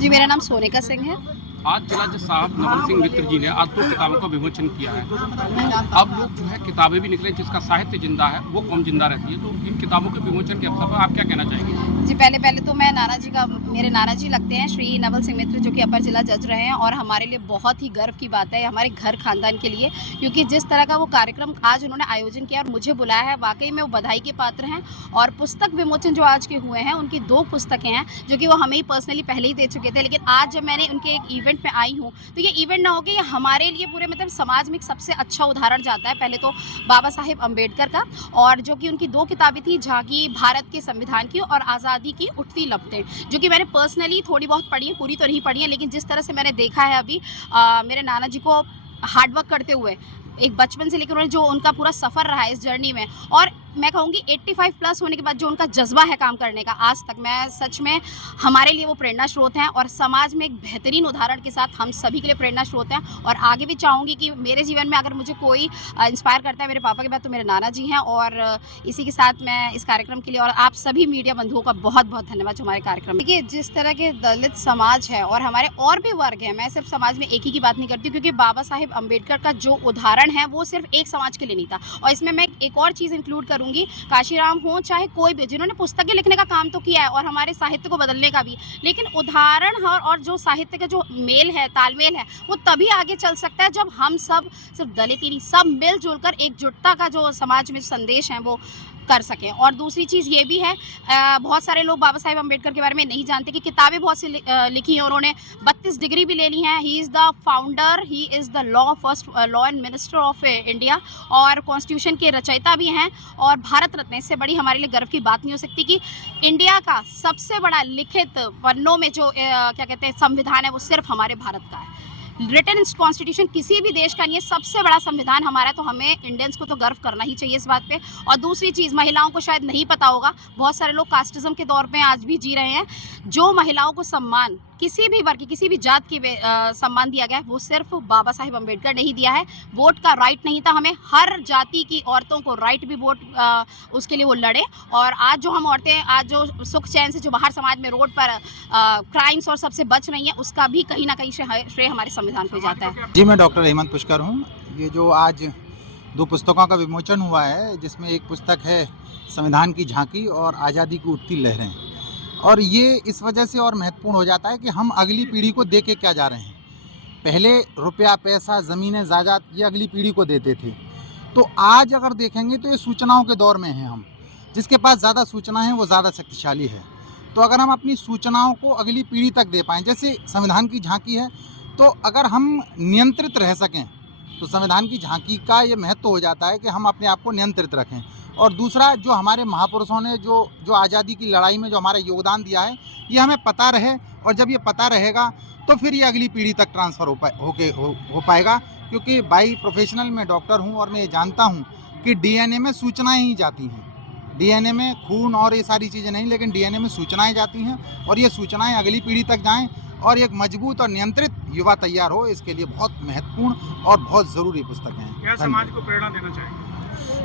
जी, मेरा नाम सोनिका सिंह है। आज जिला जज साहब नवल सिंह मित्र जी ने आज 2 किताबों का विमोचन किया है। अब लोग जो है किताबें भी निकले जिसका साहित्य जिंदा है वो कौम जिंदा रहती है। तो इन किताबों के विमोचन के अवसर पर आप क्या कहना चाहेंगे? जी, पहले तो मैं मेरे नाना जी लगते हैं श्री नवल सिंह मित्र, जो कि अपर जिला जज रहे हैं, और हमारे लिए बहुत ही गर्व की बात है हमारे घर खानदान के लिए, क्योंकि जिस तरह का वो कार्यक्रम आज उन्होंने आयोजन किया और मुझे बुलाया है, वाकई में वो बधाई के पात्र हैं। और पुस्तक विमोचन जो आज के हुए हैं, उनकी 2 पुस्तकें हैं जो कि वो हमें ही पर्सनली पहले ही दे चुके थे, लेकिन आज जब मैंने उनके एक इवेंट में आई हूँ, तो ये इवेंट ना हो के ये हमारे लिए पूरे मतलब समाज में एक सबसे अच्छा उदाहरण जाता है। पहले तो बाबा साहेब अम्बेडकर का, और जो कि उनकी 2 किताबें थी, झांकी भारत के संविधान की और आज़ादी की उठती लपटें, जो कि मैंने पर्सनली थोड़ी बहुत पढ़ी है, पूरी तो नहीं पढ़ी है, लेकिन जिस तरह से मैंने देखा है अभी मेरे नाना जी को हार्डवर्क करते हुए, एक बचपन से लेकर उन्होंने जो उनका पूरा सफ़र रहा है इस जर्नी में, और मैं कहूँगी 85 प्लस होने के बाद जो उनका जज्बा है काम करने का आज तक, मैं सच में हमारे लिए वो प्रेरणा स्रोत हैं, और समाज में एक बेहतरीन उदाहरण के साथ हम सभी के लिए प्रेरणा स्रोत हैं। और आगे भी चाहूँगी कि मेरे जीवन में अगर मुझे कोई इंस्पायर करता है मेरे पापा के बाद, तो मेरे नाना जी हैं। और इसी के साथ मैं इस कार्यक्रम के लिए और आप सभी मीडिया बंधुओं का बहुत बहुत धन्यवाद जो हमारे कार्यक्रम। देखिए, जिस तरह के दलित समाज है और हमारे और भी वर्ग हैं, मैं सिर्फ समाज में एक ही की बात नहीं करती, क्योंकि बाबा साहेब अम्बेडकर का जो उदाहरण है वो सिर्फ एक समाज के लिए नहीं था। और इसमें मैं एक और चीज़ इंक्लूड करूँगी, काशीराम हो चाहे कोई भी, जिन्होंने पुस्तकें लिखने का काम तो किया है और हमारे साहित्य को बदलने का भी, लेकिन उदाहरण और जो साहित्य का जो मेल है, तालमेल है, वो तभी आगे चल सकता है जब हम सब, सिर्फ दलित ही नहीं, सब मिलजुल कर एकजुटता का जो समाज में संदेश है वो कर सकें। और दूसरी चीज़ ये भी है, बहुत सारे लोग बाबा साहेब अम्बेडकर के बारे में नहीं जानते कि किताबें बहुत सी लिखी हैं उन्होंने, 32 डिग्री भी ले ली हैं। He is the founder, he is the first law and minister of India, और कॉन्स्टिट्यूशन के रचयिता भी हैं, और भारत रत्न। इससे बड़ी हमारे लिए गर्व की बात नहीं हो सकती कि इंडिया का सबसे बड़ा लिखित वर्णों में जो क्या कहते हैं संविधान है, वो सिर्फ हमारे भारत का है। रिटन कॉन्स्टिट्यूशन किसी भी देश का नहीं है, सबसे बड़ा संविधान हमारा है, तो हमें इंडियंस को तो गर्व करना ही चाहिए इस बात पे। और दूसरी चीज़, महिलाओं को शायद नहीं पता होगा, बहुत सारे लोग कास्टिज्म के दौर पे आज भी जी रहे हैं। जो महिलाओं को सम्मान, किसी भी वर्ग की, किसी भी जात की सम्मान दिया गया है, वो सिर्फ बाबा साहेब अम्बेडकर ने ही दिया है। वोट का राइट नहीं था, हमें हर जाति की औरतों को राइट भी वोट, उसके लिए वो लड़े। और आज जो हम औरतें आज जो सुख चैन से जो बाहर समाज में रोड पर क्राइम्स और सबसे बच रही हैं, उसका भी कहीं ना कहीं श्रेय हमारे संविधान को जाता है। जी, मैं डॉक्टर हेमंत पुष्कर हूँ। ये जो आज 2 पुस्तकों का विमोचन हुआ है, जिसमें एक पुस्तक है संविधान की झांकी और आज़ादी की उठती लहरें, और ये इस वजह से और महत्वपूर्ण हो जाता है कि हम अगली पीढ़ी को दे के क्या जा रहे हैं। पहले रुपया, पैसा, ज़मीनें, जायदाद ये अगली पीढ़ी को देते थे। तो आज अगर देखेंगे तो ये सूचनाओं के दौर में हैं हम। जिसके पास ज़्यादा सूचना है वो ज़्यादा शक्तिशाली है। तो अगर हम अपनी सूचनाओं को अगली पीढ़ी तक दे पाएँ, जैसे संविधान की झांकी है, तो अगर हम नियंत्रित रह सकें, तो संविधान की झांकी का ये महत्व हो जाता है कि हम अपने आप को नियंत्रित रखें। और दूसरा, जो हमारे महापुरुषों ने जो आज़ादी की लड़ाई में जो हमारा योगदान दिया है, ये हमें पता रहे, और जब ये पता रहेगा तो फिर ये अगली पीढ़ी तक ट्रांसफ़र हो पाएगा। क्योंकि बाई प्रोफेशनल मैं डॉक्टर हूँ, और मैं ये जानता हूँ कि डीएनए में सूचनाएँ ही जाती हैं। डीएनए में खून और ये सारी चीज़ें नहीं, लेकिन डीएनए में सूचनाएँ जाती हैं, और ये सूचनाएँ अगली पीढ़ी तक जाएँ और एक मजबूत और नियंत्रित युवा तैयार हो, इसके लिए बहुत महत्वपूर्ण और बहुत ज़रूरी पुस्तकें हैं। क्या समाज को प्रेरणा देना चाहेंगे?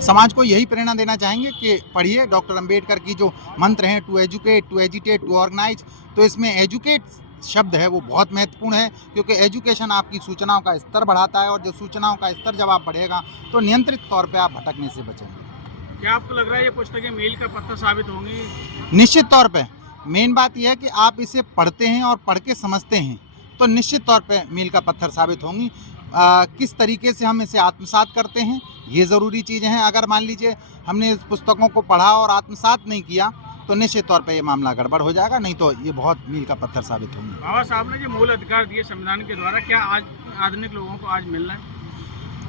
समाज को यही प्रेरणा देना चाहेंगे कि पढ़िए डॉक्टर अम्बेडकर की जो मंत्र हैं, to educate, to agitate, to organize. तो इसमें एजुकेट शब्द है वो बहुत महत्वपूर्ण है, क्योंकि एजुकेशन आपकी सूचनाओं का स्तर बढ़ाता है, और जो सूचनाओं का स्तर जब आप बढ़ेगा तो नियंत्रित तौर पर आप भटकने से बचेंगे। क्या आपको लग रहा है ये पुस्तकें मील का पत्थर साबित होंगी? निश्चित तौर पे मेन बात यह है कि आप इसे पढ़ते हैं और पढ़ के समझते हैं, तो निश्चित तौर पे मील का पत्थर साबित होंगी। किस तरीके से हम इसे आत्मसात करते हैं, ये ज़रूरी चीज़ें हैं। अगर मान लीजिए हमने इस पुस्तकों को पढ़ा और आत्मसात नहीं किया, तो निश्चित तौर पे ये मामला गड़बड़ हो जाएगा, नहीं तो ये बहुत मील का पत्थर साबित होंगे। बाबा साहब ने जो मूल अधिकार दिए संविधान के द्वारा, क्या आज आधुनिक लोगों को आज मिल रहा है?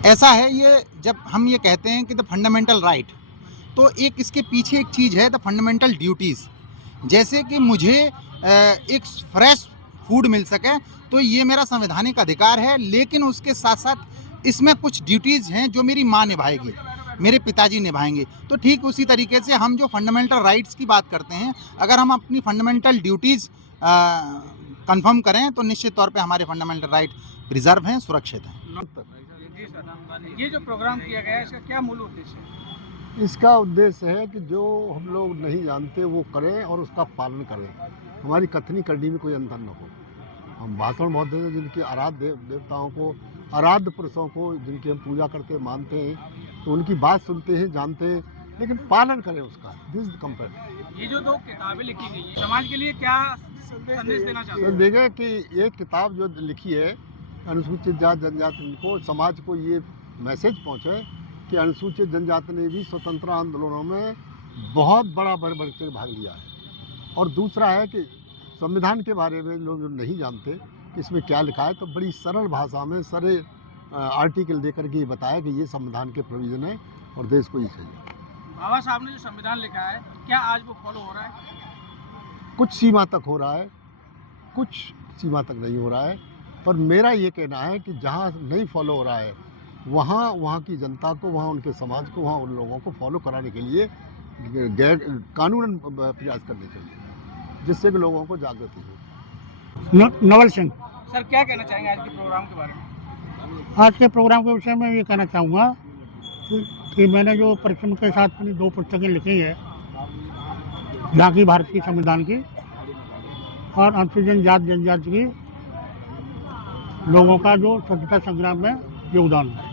ऐसा है, ये जब हम ये कहते हैं कि द फंडामेंटल राइट, तो एक इसके पीछे एक चीज़ है द फंडामेंटल ड्यूटीज़। जैसे कि मुझे एक फ्रेश फूड मिल सके, तो ये मेरा संवैधानिक अधिकार है, लेकिन उसके साथ साथ इसमें कुछ ड्यूटीज़ हैं जो मेरी माँ निभाएगी, मेरे पिताजी निभाएंगे। तो ठीक उसी तरीके से हम जो फंडामेंटल राइट्स की बात करते हैं, अगर हम अपनी फंडामेंटल ड्यूटीज़ कंफर्म करें, तो निश्चित तौर पे हमारे फंडामेंटल राइट प्रिजर्व हैं, सुरक्षित हैं। ये जो प्रोग्राम किया गया है, इसका क्या मूल उद्देश्य है? इसका उद्देश्य है कि जो हम लोग नहीं जानते वो करें और उसका पालन करें। हमारी कथनी करनी में कोई अंतर न हो। हम भाषण बहुत देते हैं, जिनके आराध्य देवताओं को, आराध्य पुरुषों को जिनकी हम पूजा करते मानते हैं, तो उनकी बात सुनते हैं, जानते हैं, लेकिन पालन करें उसका। दिस कंपेयर ये जो 2 किताबें लिखी गई है समाज के लिए क्या संदेश देना चाहते तो हैं? देखें कि ये किताब जो लिखी है अनुसूचित जाति जनजाति को, समाज को ये मैसेज पहुँचे कि अनुसूचित जनजाति ने भी स्वतंत्र आंदोलनों में बहुत बड़ा बढ़ के भाग लिया है। और दूसरा है कि संविधान के बारे में लोग जो नहीं जानते कि इसमें क्या लिखा है, तो बड़ी सरल भाषा में सारे आर्टिकल देकर के ये बताया कि ये संविधान के प्रोविज़न है और देश को ये चाहिए। बाबा साहब ने जो संविधान लिखा है क्या आज वो फॉलो हो रहा है? कुछ सीमा तक हो रहा है, कुछ सीमा तक नहीं हो रहा है, पर मेरा ये कहना है कि जहाँ नहीं फॉलो हो रहा है वहाँ की जनता को, वहाँ उनके समाज को, वहाँ उन लोगों को फॉलो कराने के लिए गैर कानूनन प्रयास करने चाहिए, जिससे कि लोगों को जागृति हो। नवल सिंह। सर क्या कहना चाहेंगे आज के प्रोग्राम के बारे में? आज के प्रोग्राम के विषय में ये कहना चाहूँगा कि मैंने जो परिश्रम के साथ अपनी 2 पुस्तकें लिखी है, झांकी भारत की संविधान की और अनुसूचित जाति जनजाति की लोगों का जो स्वतंत्रता संग्राम में योगदान है,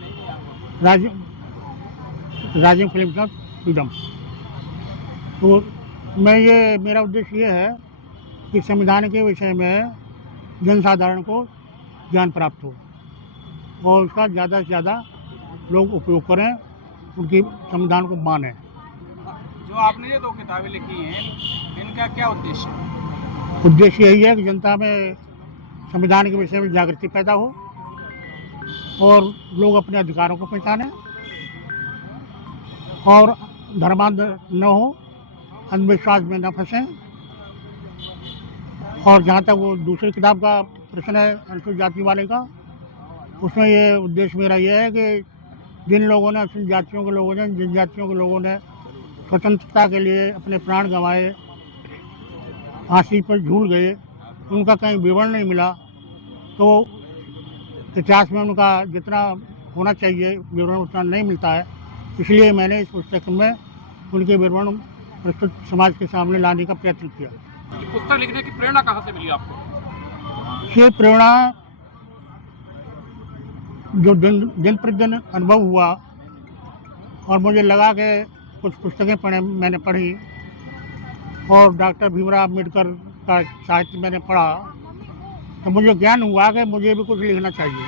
राजीव फिल्म का फ्रीडम। तो मेरा उद्देश्य ये है कि संविधान के विषय में जनसाधारण को ज्ञान प्राप्त हो और उसका ज़्यादा से ज़्यादा लोग उपयोग करें, उनकी संविधान को मानें। जो आपने ये 2 किताबें लिखी हैं इनका क्या उद्देश्य है? उद्देश्य यही है कि जनता में संविधान के विषय में जागृति पैदा हो और लोग अपने अधिकारों को पहचानें और धर्मांध न हो, अंधविश्वास में न फंसें। और जहाँ तक वो दूसरी किताब का प्रश्न है अनुसूचित जाति वाले का, उसमें ये उद्देश्य मेरा ये है कि जिन लोगों ने, अनुसूचित जातियों के लोगों ने, जनजातियों के लोगों ने स्वतंत्रता के लिए अपने प्राण गंवाए, फांसी पर झूल गए, उनका कहीं विवरण नहीं मिला, तो इतिहास में उनका जितना होना चाहिए विवरण उतना नहीं मिलता है। इसलिए मैंने इस पुस्तक में उनके विवरण प्रस्तुत समाज के सामने लाने का प्रयत्न किया। ये पुस्तक लिखने की प्रेरणा कहाँ से मिली आपको? ये प्रेरणा जो दिन प्रतिदिन अनुभव हुआ और मुझे लगा कि कुछ पुस्तकें मैंने पढ़ी और डॉक्टर भीमराव अम्बेडकर का साहित्य मैंने पढ़ा, तो मुझे ज्ञान हुआ कि मुझे भी कुछ लिखना चाहिए।